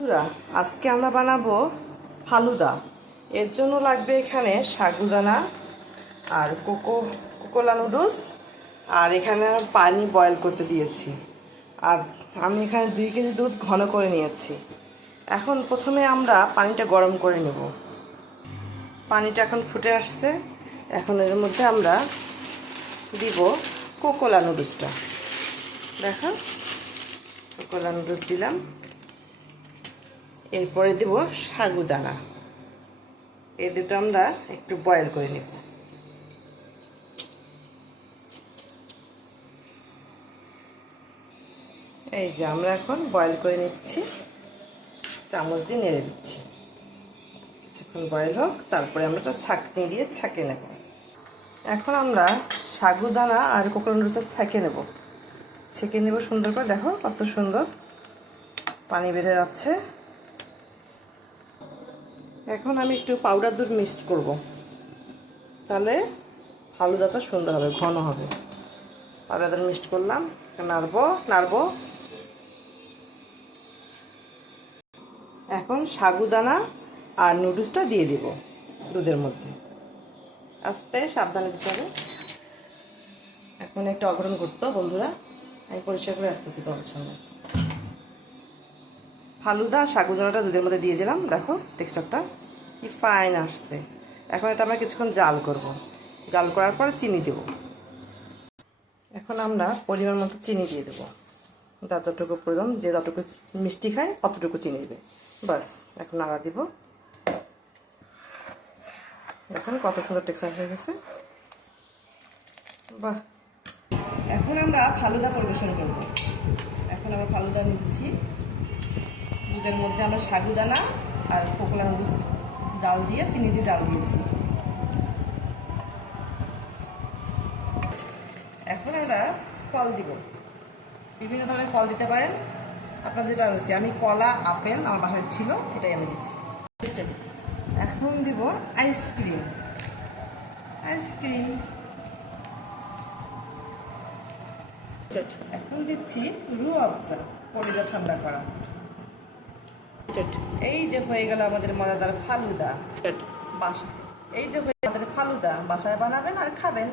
বন্ধুরা, আজকে আমরা বানাবো ফালুদা। এর জন্য লাগবে এখানে সাগুদানা আর কোকোলা নুডলস, আর এখানে পানি বয়েল করতে দিয়েছি। আর আমি এখানে 2 কেজি দুধ ঘন করে নিয়েছি। এখন প্রথমে আমরা পানিটা গরম করে নেব। পানিটা এখন ফুটে আসছে। এখন এর মধ্যে আমরা দিব কোকোলা নুডলসটা। দেখো, কোকোলা নুডলস দিলাম। এরপরে দেব সাগুদানা। এই দুটো আমরা একটু বয়েল করে নেব। এই যে আমরা এখন বয়েল করে নিচ্ছি, চামচ দিয়ে নেড়ে দিচ্ছি। এখন বয়েল হোক, তারপরে আমরা একটা ছাঁকনি দিয়ে ছাঁকে নেব। এখন আমরা সাগুদানা আর কোকোলা নুডলসটা ছেঁকে নেব সুন্দর করে। দেখো কত সুন্দর পানি বেড়ে যাচ্ছে। এখন আমি একটু পাউডার দুধ মিক্সড করব, তাহলে ফালুদাটা সুন্দর হবে, ঘন হবে। পাউডার দুধ মিক্সড করলাম, নাড়বো। এখন সাগুদানা আর নুডলসটা দিয়ে দিব দুধের মধ্যে। আস্তে সাবধানে দিতে হবে। এখন একটা অঘটন ঘটতো বন্ধুরা, আমি পরিষ্কার করে আসতেছি তোমার সামনে। ফালুদা সাগুদানাটা দুধের মধ্যে দিয়ে দিলাম। দেখো টেক্সচারটা কি ফাইন আসছে। এখন এটা আমরা কিছুক্ষণ জাল করব। জাল করার পরে চিনি দেব। এখন আমরা পরিমাণ মতো চিনি দিয়ে দেবো, যতটুকু প্রয়োজন। যে যতটুকু মিষ্টি খায় অতটুকু চিনি দেবে, বাস। এখন নাড়া দিব। এখন কত সুন্দর টেক্সচার হয়ে গেছে, বাহ। এখন আমরা ফালুদা পরিবেশন করব। এখন আমরা ফালুদা নিচ্ছি। দুধের মধ্যে আমরা সাগুদানা আর কোকোলা নুডলস জাল দিয়ে চিনি দিয়ে জাল দিয়েছি। এখন আমরা ফল দিব। বিভিন্ন ধরনের ফল দিতে পারেন, আপনার যেটা রয়েছে। আমি কলা, আপেল আমার বাসায় ছিল, এটাই আমি দিচ্ছি। এখন দিব আইসক্রিম। এখন দিচ্ছি রুয়াবজা, কলিজা ঠান্ডা করা। এই যে হয়ে গেল আমাদের মজাদার ফালুদা। বাসায় বানাবেন আর খাবেন।